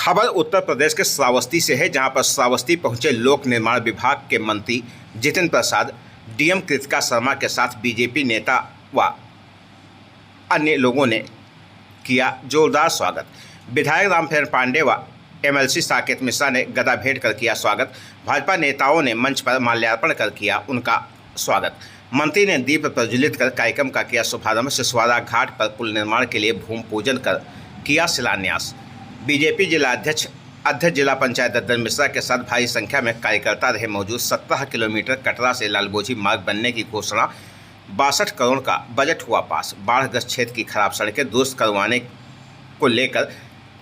खबर उत्तर प्रदेश के श्रावस्ती से है, जहां पर श्रावस्ती पहुंचे लोक निर्माण विभाग के मंत्री जितेंद्र प्रसाद, डीएम कृतिका शर्मा के साथ बीजेपी नेता व अन्य लोगों ने किया जोरदार स्वागत। विधायक रामफेर पांडे व एमएलसी साकेत मिश्रा ने गदा भेंट कर किया स्वागत। भाजपा नेताओं ने मंच पर माल्यार्पण कर किया उनका स्वागत। मंत्री ने दीप प्रज्वलित कर कार्यक्रम का किया शुभारंभ। सिसवाड़ा घाट पर पुल निर्माण के लिए भूमि पूजन कर किया शिलान्यास। बीजेपी जिलाध्यक्ष जिला पंचायत दद्दर मिश्रा के साथ भारी संख्या में कार्यकर्ता रहे मौजूद। 17 किलोमीटर कटरा से लालबोझी मार्ग बनने की घोषणा। 62 करोड़ का बजट हुआ पास। बाढ़ग्रस्त क्षेत्र की खराब सड़कें दुरुस्त करवाने को लेकर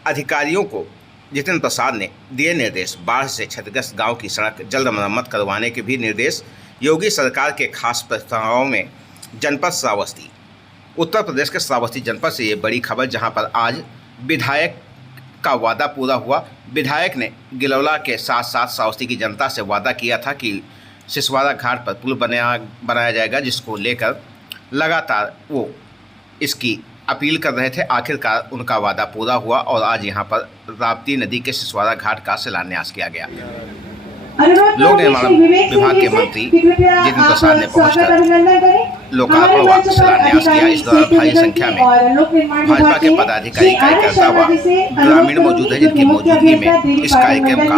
अधिकारियों को जितेंद्र प्रसाद ने दिए निर्देश। बाढ़ से क्षतिग्रस्त गांव की सड़क जल्द मरम्मत करवाने के भी निर्देश। योगी सरकार के खास प्रस्तावों में जनपद श्रावस्ती। उत्तर प्रदेश के श्रावस्ती जनपद से ये बड़ी खबर, जहां पर आज विधायक का वादा पूरा हुआ। विधायक ने गिलौला के साथ साथ श्रावस्ती की जनता से वादा किया था कि सिसवाड़ा घाट पर पुल बनाया जाएगा, जिसको लेकर लगातार वो इसकी अपील कर रहे थे। आखिरकार उनका वादा पूरा हुआ और आज यहां पर राप्ती नदी के सिसवाड़ा घाट का शिलान्यास किया गया। लोक निर्माण विभाग के मंत्री जितेंद्र प्रसाद ने पहुंचकर लोकार्पण व शिलान्यास किया। इस दौरान भारी संख्या में भाजपा के पदाधिकारी, कार्यकर्ता व ग्रामीण मौजूद है, जिनकी मौजूदगी में इस कार्यक्रम का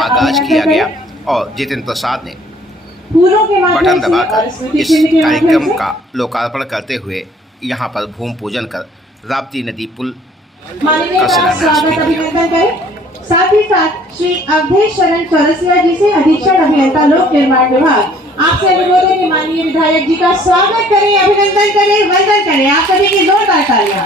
आगाज किया गया और जितेंद्र प्रसाद ने बटन दबाकर इस कार्यक्रम का लोकार्पण करते हुए यहां पर भूमि पूजन कर राप्ती नदी पुल का शिलान्यास भी किया। साथ ही साथ श्री अवधेश शरण चौरसिया जी से अधीक्षण अभियंता लोक निर्माण विभाग आपसे अनुरोध है कि माननीय विधायक जी का स्वागत करें, अभिनंदन करें, वंदन करें। आप सभी की जोरदार तालियां।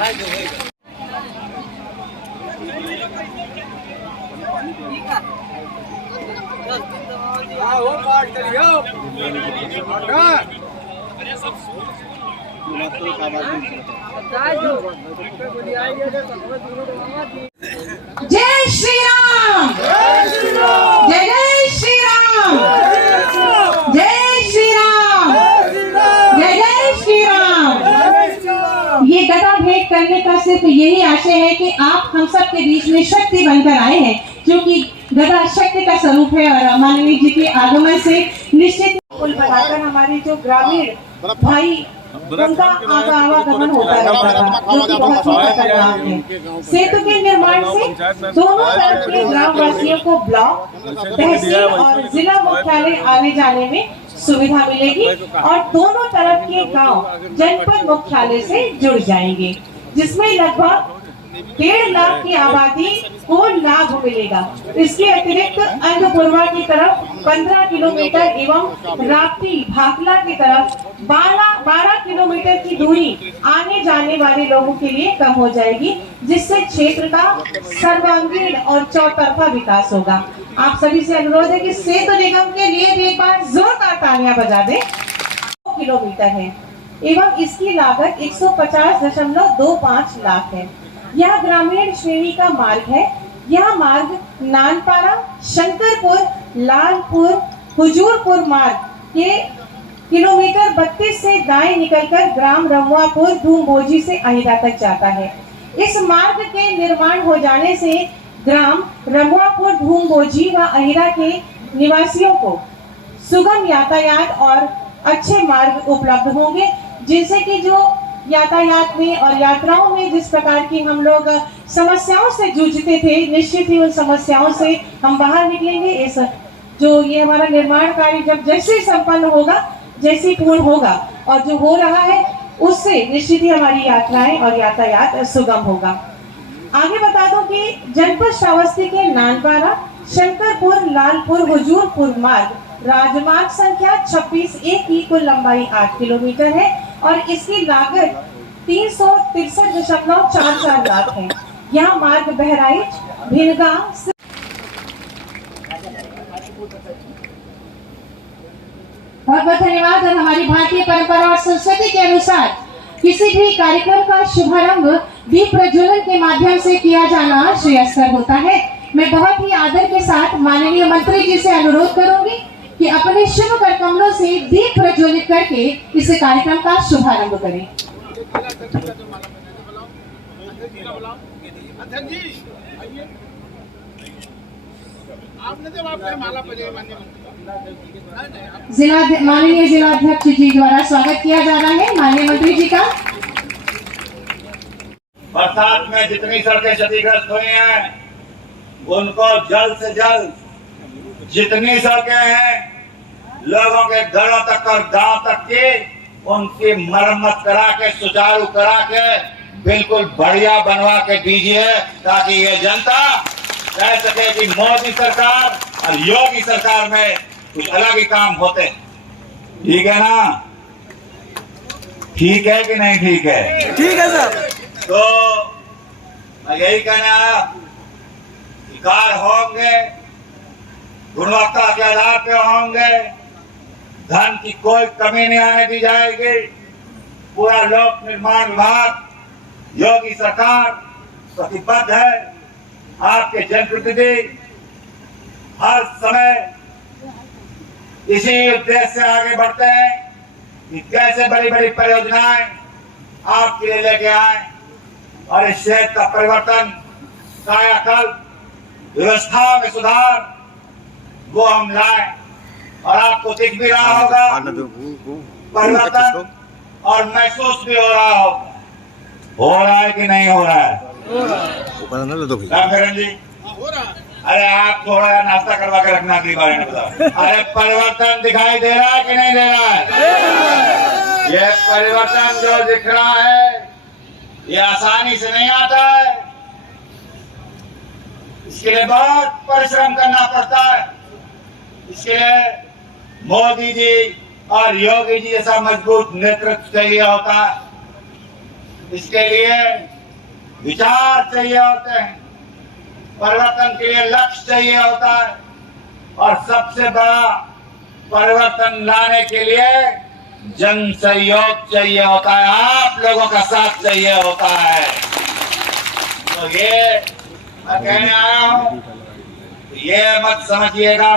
जय श्री राम, जय श्री राम, जय श्री राम, जय श्री राम, जय श्री राम। ये गदा भेंट करने का सिर्फ यही आशय है कि आप हम सब के बीच में शक्ति बनकर आए हैं, क्योंकि गदा शक्ति का स्वरूप है और माननीय जी के आगमन से निश्चित पुल बनाकर हमारे जो ग्रामीण भाई उनका आवागमन होता रहता था, जो कि बहुत ही खतरनाक है। सेतु के निर्माण से दोनों तरफ के ग्रामवासियों को ब्लॉक, तहसील और जिला मुख्यालय आने जाने में सुविधा मिलेगी और दोनों तरफ के गांव जनपद मुख्यालय से जुड़ जाएंगे, जिसमें लगभग 1.5 लाख की आबादी को लाभ मिलेगा। इसके अतिरिक्त अंधपुरवा की तरफ 15 किलोमीटर एवं राप्ती भाखला की तरफ 12 किलोमीटर की दूरी आने जाने वाले लोगों के लिए कम हो जाएगी, जिससे क्षेत्र का सर्वांगीण और चौतरफा विकास होगा। आप सभी से अनुरोध है कि सेतु निगम के लिए भी एक बार जोरदार तालियां बजा दें। 2 किलोमीटर है एवं इसकी लागत 150.25 लाख है। यह ग्रामीण श्रेणी का मार्ग है। यह मार्ग नानपारा, शंकरपुर, लालपुर, हुजूरपुर मार्ग के किलोमीटर 32 से दाएं निकलकर ग्राम रमुआपुर, धूमबोझी से अहिरा तक जाता है। इस मार्ग के निर्माण हो जाने से ग्राम रमुआपुर, धूमबोझी व अहिरा के निवासियों को सुगम यातायात और अच्छे मार्ग उपलब्ध होंगे, जिनसे कि जो यातायात में और यात्राओं में जिस प्रकार की हम लोग समस्याओं से जूझते थे, निश्चित ही उन समस्याओं से हम बाहर निकलेंगे। इस जो ये हमारा निर्माण कार्य जब जैसे संपन्न होगा, जैसे पूर्ण होगा और जो हो रहा है, उससे निश्चित ही हमारी यात्राएं और यातायात सुगम होगा। आगे बता दूं कि जनपद श्रावस्ती के नानपारा, शंकरपुर, लालपुर, हुजूरपुर मार्ग राजमार्ग संख्या 26A की कुल लंबाई 8 किलोमीटर है और इसकी लागत 363.44 लाख है। यह मार्ग बहराइच, भिलगांव से बहुत धन्यवाद। और हमारी भारतीय परंपरा और संस्कृति के अनुसार किसी भी कार्यक्रम का शुभारंभ दीप प्रज्वलन के माध्यम से किया जाना श्रेयस्कर होता है। मैं बहुत ही आदर के साथ माननीय मंत्री जी से अनुरोध करूंगी कि अपने शुभ कर कमलों से दीप प्रज्वलित करके इस कार्यक्रम का शुभारंभ करें। अध्यक्ष जी आइए। आपने जब आपने माला बजाई माननीय माननीय जिलाध्यक्ष जी द्वारा स्वागत किया जा रहा है माननीय मंत्री जी का। बरसात में जितनी सड़कें क्षतिग्रस्त हुई हैं उनको जल्द से जल्द जितनी सड़कें हैं लोगों के घरों तक और गांव तक की उनकी मरम्मत करा के सुचारू करा के बिल्कुल बढ़िया बनवा के दीजिए, ताकि ये जनता कह सके कि मोदी सरकार और योगी सरकार में कुछ अलग ही काम होते हैं। ठीक है ना? ठीक है कि नहीं ठीक है? ठीक है सर। तो मैं यही कहना कि कार्य होंगे, गुणवत्ता के आधार पे होंगे, धन की कोई कमी नहीं आने दी जाएगी। पूरा लोक निर्माण विभाग, योगी सरकार प्रतिबद्ध है। आपके जनप्रतिनिधि हर समय इसी उद्देश्य से आगे बढ़ते हैं कि कैसे बड़ी बड़ी परियोजनाएं आपके लिए लेके आए और इस क्षेत्र का परिवर्तन, कायाकल्प, व्यवस्था में सुधार वो हम लाए। और आपको दिख भी रहा होगा परिवर्तन और महसूस भी हो रहा होगा। हो रहा है कि नहीं हो रहा है? रामकरण जी, हो रहा है। अरे आप थोड़ा नाश्ता करवा के रखना अगली बार में बताओ। अरे परिवर्तन दिखाई दे रहा है कि नहीं दे रहा है? ये परिवर्तन जो दिख रहा है ये आसानी से नहीं आता है। इसके लिए बहुत परिश्रम करना पड़ता है। इसके लिए मोदी जी और योगी जी जैसा मजबूत नेतृत्व चाहिए होता है। इसके लिए विचार चाहिए होते हैं, परिवर्तन के लिए लक्ष्य चाहिए होता है और सबसे बड़ा परिवर्तन लाने के लिए जन सहयोग चाहिए होता है, आप लोगों का साथ चाहिए होता है। तो ये मैं कहने आया हूं, ये मत समझिएगा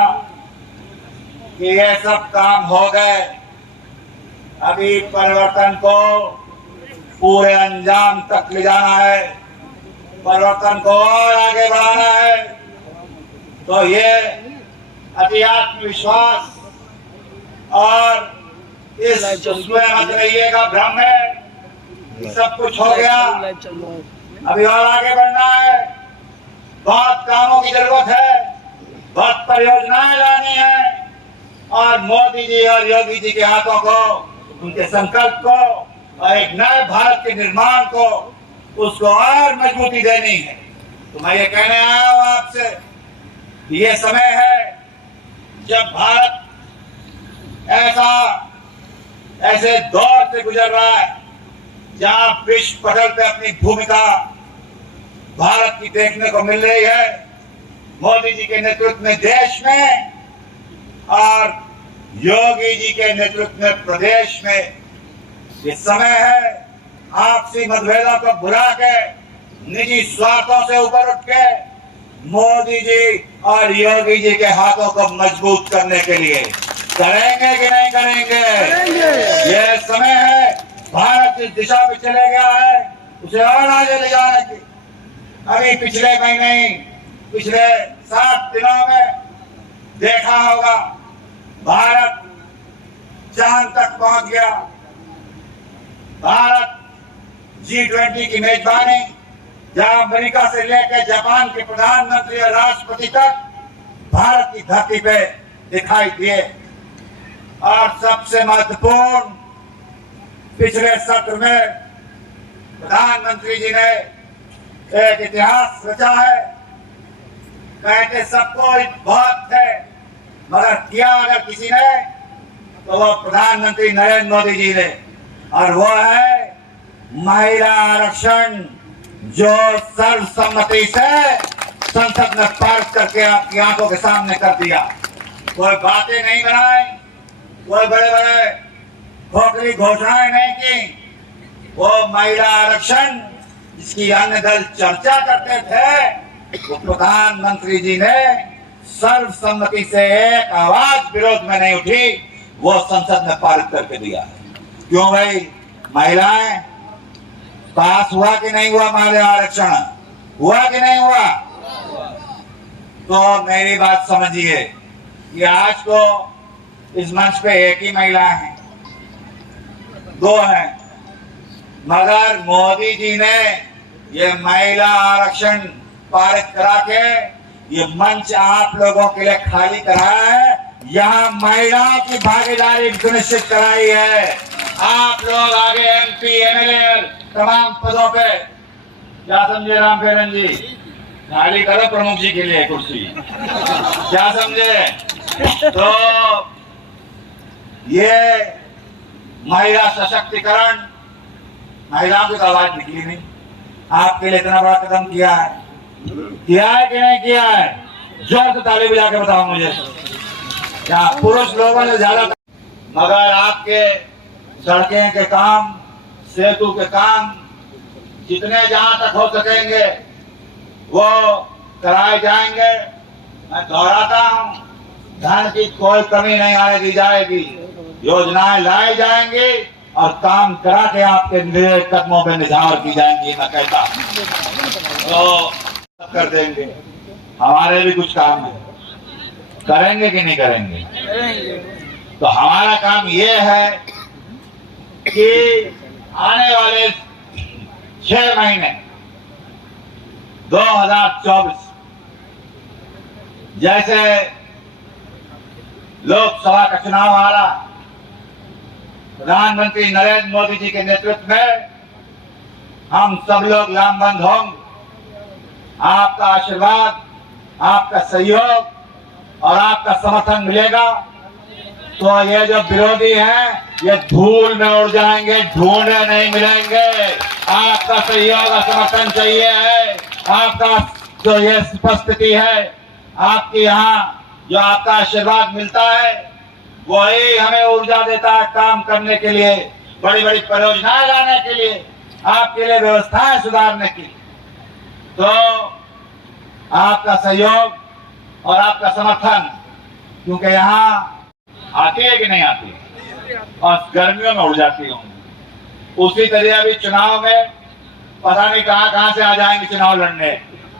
कि ये सब काम हो गए। अभी परिवर्तन को पूरे अंजाम तक ले जाना है, परिवर्तन को और आगे बढ़ाना है। तो ये अति आत्मविश्वास और इस उसमें मत रहिएगा भ्रम में सब कुछ हो गया। अभी और आगे बढ़ना है, बहुत कामों की जरूरत है, बहुत परियोजनाएं लानी है और मोदी जी और योगी जी के हाथों को, उनके संकल्प को और एक नए भारत के निर्माण को, उसको और मजबूती देनी है। तो मैं ये कहने आया हूं आपसे कि ये समय है जब भारत ऐसे दौर से गुजर रहा है जहां विश्व पटल पे अपनी भूमिका भारत की देखने को मिल रही है। मोदी जी के नेतृत्व में देश में और योगी जी के नेतृत्व में प्रदेश में ये समय है आपसी मतभेदों को भुला के, निजी स्वार्थों से ऊपर उठ के मोदी जी और योगी जी के हाथों को मजबूत करने के लिए करेंगे कि नहीं करेंगे? ये समय है भारत जिस दिशा में चले गया है उसे और आगे ले जाने की। अभी पिछले महीने, पिछले 7 दिनों में देखा होगा भारत चांद तक पहुंच गया। भारत G20 की मेजबानी, जहां अमेरिका से लेकर जापान के प्रधानमंत्री और राष्ट्रपति तक भारत की धरती पे दिखाई दिए। और सबसे महत्वपूर्ण, पिछले सत्र में प्रधानमंत्री जी ने एक इतिहास रचा है। कहते सबको बहुत थे मगर किया अगर किसी ने तो वो प्रधानमंत्री नरेंद्र मोदी जी ने, और वो है महिला आरक्षण, जो सर्वसम्मति से संसद में पारित करके आपकी आंखों के सामने कर दिया। कोई बातें नहीं बनाई, कोई बड़े बड़े खोखली घोषणाएं नहीं की। वो महिला आरक्षण जिसकी अन्य दल चर्चा करते थे, वो प्रधानमंत्री जी ने सर्वसम्मति से एक आवाज विरोध में नहीं उठी, वो संसद में पारित करके दिया। क्यों भाई? महिलाएं पास हुआ कि नहीं हुआ महिला आरक्षण? हुआ कि नहीं हुआ? तो मेरी बात समझिए कि आज तो इस मंच पे एक ही महिला है, 2 हैं, मगर मोदी जी ने ये महिला आरक्षण पारित करा के ये मंच आप लोगों के लिए खाली कराया है। यहाँ महिलाओं की भागीदारी सुनिश्चित कराई है। आप लोग आगे MP, MLA तमाम पदों पे, क्या समझे राम फेरन जी? खाली करो प्रमुख जी के लिए कुर्सी, क्या समझे? तो ये महिला सशक्तिकरण, महिलाओं की तो आवाज निकली नहीं, आपके लिए इतना बड़ा कदम किया है कि नहीं किया है? जोर से ताली बजा के बताओ मुझे। क्या पुरुष लोगों ने ज्यादा, मगर आपके सड़कें के काम, सेतु के काम जितने जहां तक हो सकेंगे वो कराए जाएंगे। मैं दोहराता हूं, धन की कोई कमी नहीं आने दी जाएगी, योजनाएं लाई जाएंगी और काम करा के आपके कदमों पे निछावर की जाएंगी। मैं कहता तो कर देंगे, हमारे भी कुछ काम है, करेंगे कि नहीं करेंगे? तो हमारा काम ये है कि आने वाले 6 महीने 2024 जैसे लोकसभा का चुनाव आ रहा, प्रधानमंत्री नरेंद्र मोदी जी के नेतृत्व में हम सब लोग लामबंद होंगे। आपका आशीर्वाद, आपका सहयोग और आपका समर्थन मिलेगा तो ये जो विरोधी हैं ये धूल में उड़ जाएंगे, ढूंढे नहीं मिलेंगे। आपका सहयोग और समर्थन चाहिए है। आपका जो ये उपस्थिति है, आपके यहाँ जो आपका आशीर्वाद मिलता है वही हमें ऊर्जा देता है काम करने के लिए, बड़ी बड़ी परियोजनाएं लाने के लिए, आपके लिए व्यवस्थाएं सुधारने की। तो आपका सहयोग और आपका समर्थन, क्योंकि यहाँ आती है कि नहीं आती, और गर्मियों में उड़ जाती होंगी। उसी तरह अभी चुनाव में पता नहीं कहां से आ जाएंगे चुनाव लड़ने,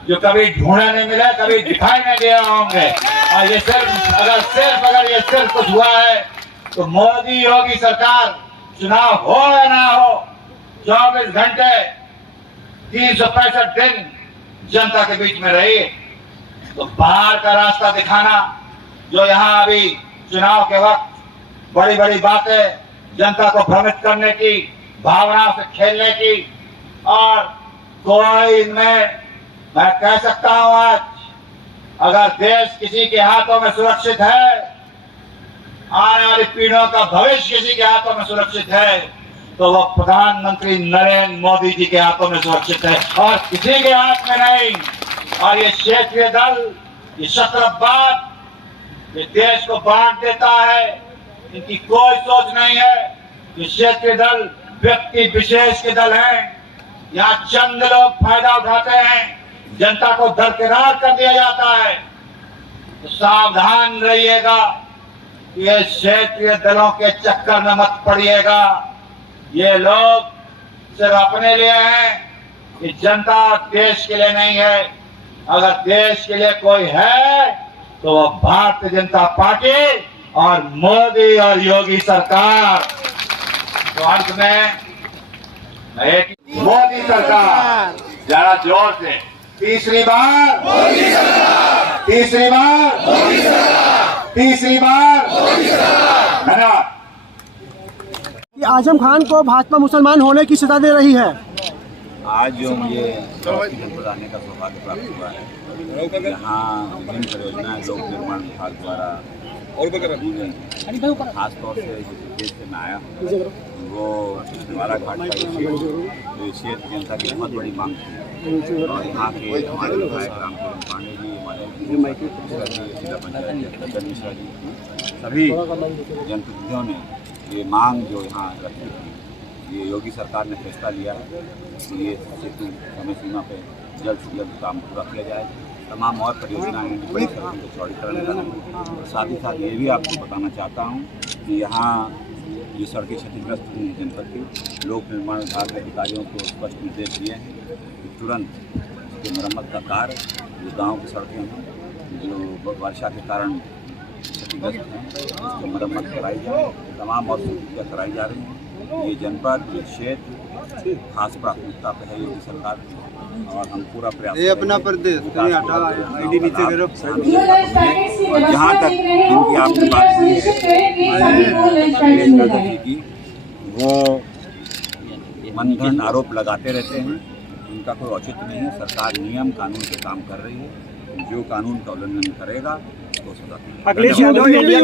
जो कभी ढूंढे नहीं मिले, कभी दिखाई नहीं दिया होंगे। और ये अगर ये सिर्फ कुछ हुआ है तो मोदी योगी सरकार, चुनाव हो या ना हो, 24 घंटे 365 दिन जनता के बीच में रही। तो बाहर का रास्ता दिखाना, जो यहाँ अभी चुनाव के वक्त बड़ी बड़ी बातें, जनता को भ्रमित करने की, भावनाओं से खेलने की, और कोई इनमें मैं कह सकता हूं आज अगर देश किसी के हाथों में सुरक्षित है, आने वाली पीढ़ियों का भविष्य किसी के हाथों में सुरक्षित है, तो वो प्रधानमंत्री नरेंद्र मोदी जी के हाथों में सुरक्षित है और किसी के हाथ में नहीं। और ये क्षेत्रीय दल, ये शत्रवाद, ये देश को बांट देता है, इनकी कोई सोच नहीं है। ये क्षेत्रीय दल व्यक्ति विशेष के दल हैं, यहाँ चंद लोग फायदा उठाते हैं, जनता को दरकिनार कर दिया जाता है। तो सावधान रहिएगा, ये क्षेत्रीय दलों के चक्कर में मत पड़िएगा। ये लोग सिर्फ अपने लिए हैं, ये जनता देश के लिए नहीं है। अगर देश के लिए कोई है तो वो भारतीय जनता पार्टी और मोदी और योगी सरकार। तो अंत में मोदी सरकार, जरा जोर से, तीसरी बार मोदी सरकार, तीसरी बार मोदी सरकार, तीसरी बार मोदी सरकार। धन्यवाद। आजम खान को भाजपा मुसलमान होने की सजा दे रही है। आज जो मुझे जनपद आने का सौभाग्य प्राप्त हुआ है, यहाँ विभिन्न परियोजनाएं लोक निर्माण विभाग द्वारा दी गई। खासतौर से जिस देश से मैं आया हूँ वो द्वारा घाट का क्षेत्र जनता की बहुत बड़ी मांग थी, और यहाँ के हमारे विधायक रामचरण पांडे जी, हमारे जिला पंचायत रतन मिश्रा जी, सभी जनप्रतिनिधियों ने ये मांग जो यहाँ रखी थी, ये योगी सरकार ने फैसला लिया है कि ये सेतु समय सीमा पे जल्द से जल्द काम पूरा किया जाए। तमाम और परियोजनाएं बड़ी सड़कों को चौड़ीकरण करना, और साथ ही साथ ये भी आपको बताना चाहता हूँ कि यहाँ जो सड़कें क्षतिग्रस्त हुई जनपद की, लोक निर्माण विभाग के अधिकारियों को स्पष्ट निर्देश दिए हैं कि तुरंत उसकी मरम्मत का कार्य, जो गांव की सड़कें हैं जो वर्षा के कारण क्षतिग्रस्त हैं, उसकी मरम्मत कराई जाए, तमाम और सुविधाएं कराई जा रही हैं। ये जनपद, ये क्षेत्र खास प्राथमिकता पे है योगी सरकार की, और हम पूरा प्रयास ये अपना प्रदेश आईडी नीचे करो। और जहाँ तक इनकी आपने बात की वो मनगढ़ आरोप लगाते रहते हैं, उनका कोई औचित्य नहीं है। सरकार नियम कानून पे काम कर रही है, जो कानून का उल्लंघन करेगा उसको सजा दी जाएगी।